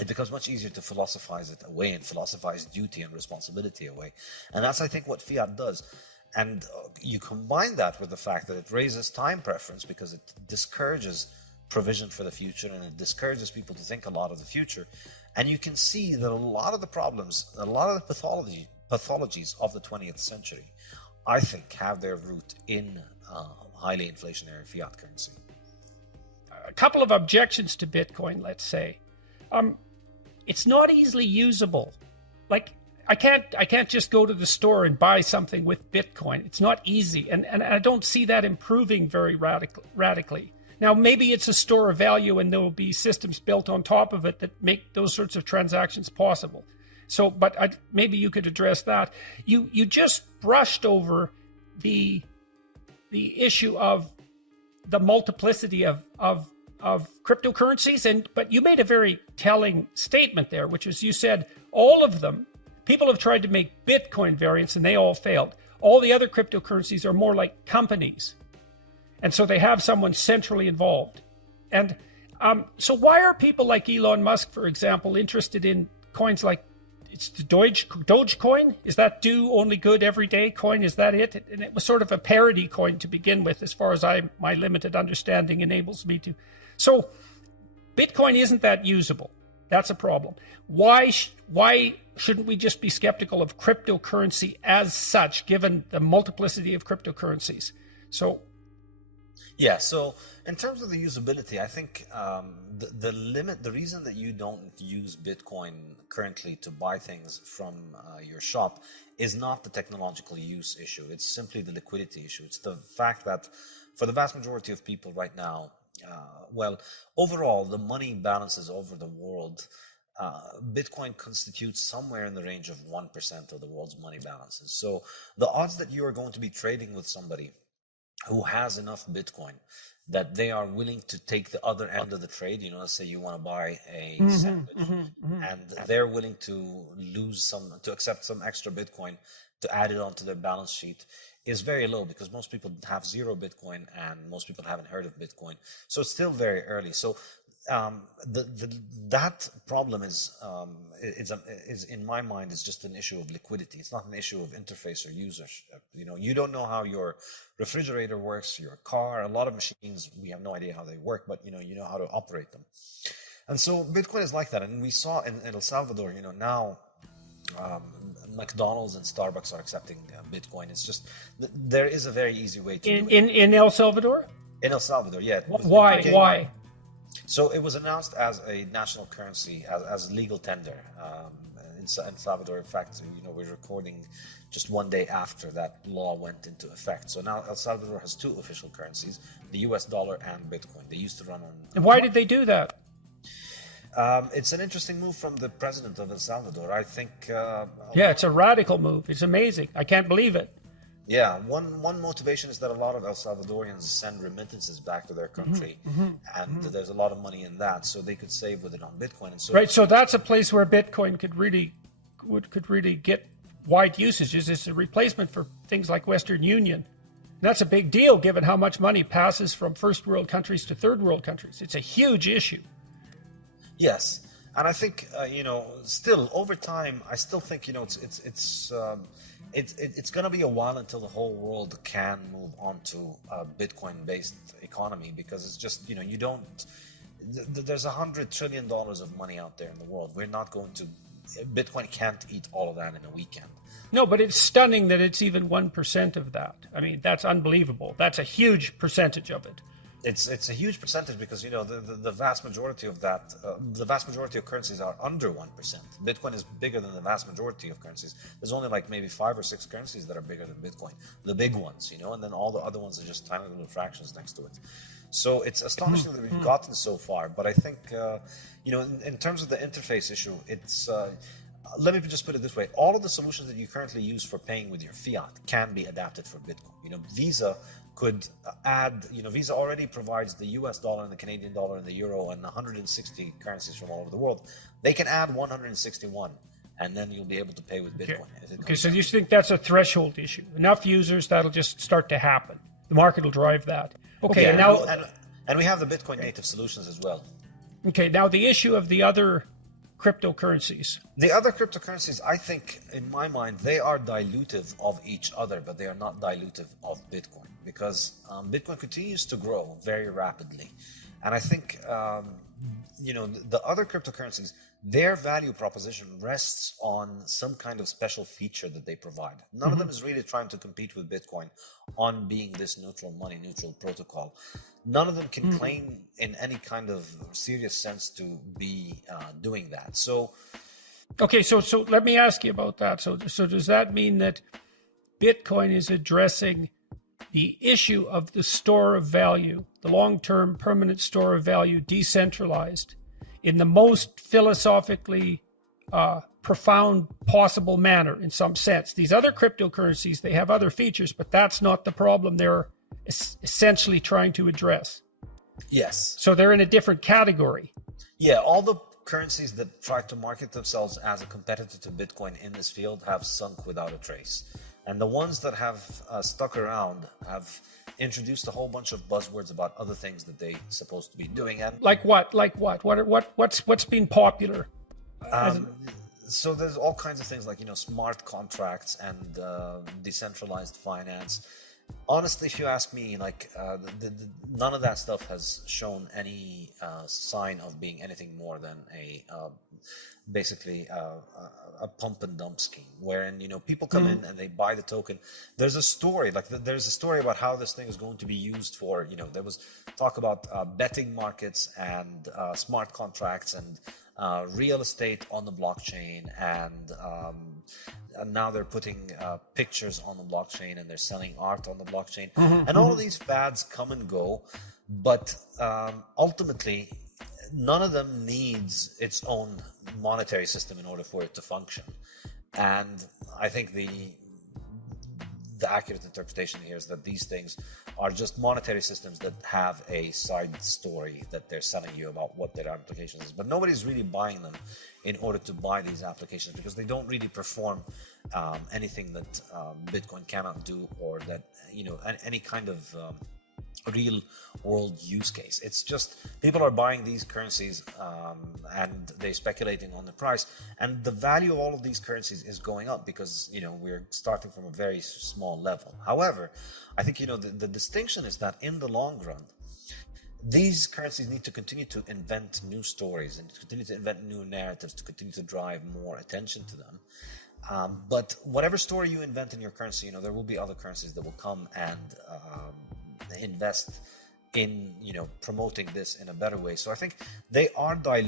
it becomes much easier to philosophize it away and philosophize duty and responsibility away. And that's, I think, what fiat does. And you combine that with the fact that it raises time preference because it discourages provision for the future and it discourages people to think a lot of the future. And you can see that a lot of the problems, a lot of the pathologies of the 20th century, I think, have their root in highly inflationary fiat currency. A couple of objections to Bitcoin, let's say. It's not easily usable. Like, I can't just go to the store and buy something with Bitcoin. It's not easy, and I don't see that improving very radically. Now, maybe it's a store of value and there will be systems built on top of it that make those sorts of transactions possible. So, but maybe you could address that. You just brushed over the issue of the multiplicity of cryptocurrencies, but you made a very telling statement there, which is you said all of them, people have tried to make Bitcoin variants and they all failed. All the other cryptocurrencies are more like companies. And so they have someone centrally involved. And so why are people like Elon Musk, for example, interested in coins like, it's the Dogecoin? Is that do only good everyday coin? Is that it? And it was sort of a parody coin to begin with, as far as my limited understanding enables me to. So Bitcoin isn't that usable. That's a problem. Why shouldn't we just be skeptical of cryptocurrency as such, given the multiplicity of cryptocurrencies? So in terms of the usability, I think the reason that you don't use Bitcoin currently to buy things from your shop is not the technological use issue. It's simply the liquidity issue. It's the fact that for the vast majority of people right now, overall, the money balances over the world, Bitcoin constitutes somewhere in the range of 1% of the world's money balances. So the odds that you are going to be trading with somebody who has enough Bitcoin that they are willing to take the other end of the trade, let's say you want to buy a sandwich, and they're willing to accept some extra Bitcoin to add it onto their balance sheet, is very low, because most people have zero Bitcoin and most people haven't heard of Bitcoin. So it's still very early. So that problem is in my mind is just an issue of liquidity. It's not an issue of interface or users. You don't know how your refrigerator works, your car, a lot of machines, we have no idea how they work, but you know how to operate them. And so Bitcoin is like that. And we saw in El Salvador, now McDonald's and Starbucks are accepting Bitcoin. It's just, there is a very easy way to do it. In El Salvador? In El Salvador, yeah. Why? So it was announced as a national currency, as legal tender in Salvador. In fact, we're recording just one day after that law went into effect. So now El Salvador has two official currencies, the US dollar and Bitcoin. They used to run on... And why did they do that? It's an interesting move from the president of El Salvador. I think... it's a radical move. It's amazing. I can't believe it. Yeah, one motivation is that a lot of El Salvadorians send remittances back to their country, and there's a lot of money in that, so they could save with it on Bitcoin. And so, right, so that's a place where Bitcoin could really get wide usages. It's a replacement for things like Western Union. And that's a big deal, given how much money passes from first world countries to third world countries. It's a huge issue. Yes, and I think still over time, I still think it's going to be a while until the whole world can move on to a Bitcoin-based economy, because it's just, there's $100 trillion of money out there in the world. Bitcoin can't eat all of that in a weekend. No, but it's stunning that it's even 1% of that. I mean, that's unbelievable. That's a huge percentage of it. It's a huge percentage, because the vast majority of that, the vast majority of currencies are under 1%. Bitcoin is bigger than the vast majority of currencies. There's only like maybe 5 or 6 currencies that are bigger than Bitcoin, the big ones, and then all the other ones are just tiny little fractions next to it. So it's astonishing that we've gotten so far. But I think in terms of the interface issue, it's let me just put it this way: all of the solutions that you currently use for paying with your fiat can be adapted for Bitcoin. Visa could add, Visa already provides the US dollar and the Canadian dollar and the euro and 160 currencies from all over the world. They can add 161, and then you'll be able to pay with Bitcoin. Okay, so you think that's a threshold issue? Enough users, that'll just start to happen. The market will drive that. Okay, and now... And we have the Bitcoin native solutions as well. Okay, now the issue of the other cryptocurrencies. The other cryptocurrencies, I think, in my mind, they are dilutive of each other, but they are not dilutive of Bitcoin, because Bitcoin continues to grow very rapidly. And I think, the other cryptocurrencies, their value proposition rests on some kind of special feature that they provide. None of them is really trying to compete with Bitcoin on being this neutral money, neutral protocol. None of them can claim in any kind of serious sense to be doing that. So, okay, so let me ask you about that. So does that mean that Bitcoin is addressing the issue of the store of value, the long-term permanent store of value, decentralized, in the most philosophically profound possible manner in some sense? These other cryptocurrencies, they have other features, but that's not the problem they're essentially trying to address. yes. So they're in a different category. Yeah, all the currencies that try to market themselves as a competitor to Bitcoin in this field have sunk without a trace. And the ones that have stuck around have introduced a whole bunch of buzzwords about other things that they're supposed to be doing. And Like what? What's been popular? so there's all kinds of things like, smart contracts and decentralized finance. Honestly, if you ask me, none of that stuff has shown any sign of being anything more than basically a pump and dump scheme, wherein people come in and they buy the token. There's a story, there's a story about how this thing is going to be used for. There was talk about betting markets and smart contracts and real estate on the blockchain, and now they're putting pictures on the blockchain, and they're selling art on the blockchain. And all of these fads come and go, but ultimately none of them needs its own monetary system in order for it to function. And I think the accurate interpretation here is that these things are just monetary systems that have a side story that they're selling you about what their applications is, but nobody's really buying them in order to buy these applications, because they don't really perform anything that Bitcoin cannot do, or that any kind of real world use case. It's just people are buying these currencies and they're speculating on the price, and the value of all of these currencies is going up because we're starting from a very small level. However, I think the distinction is that in the long run, these currencies need to continue to invent new stories and to continue to invent new narratives to continue to drive more attention to them. But whatever story you invent in your currency, there will be other currencies that will come and invest in promoting this in a better way. So I think they are diluting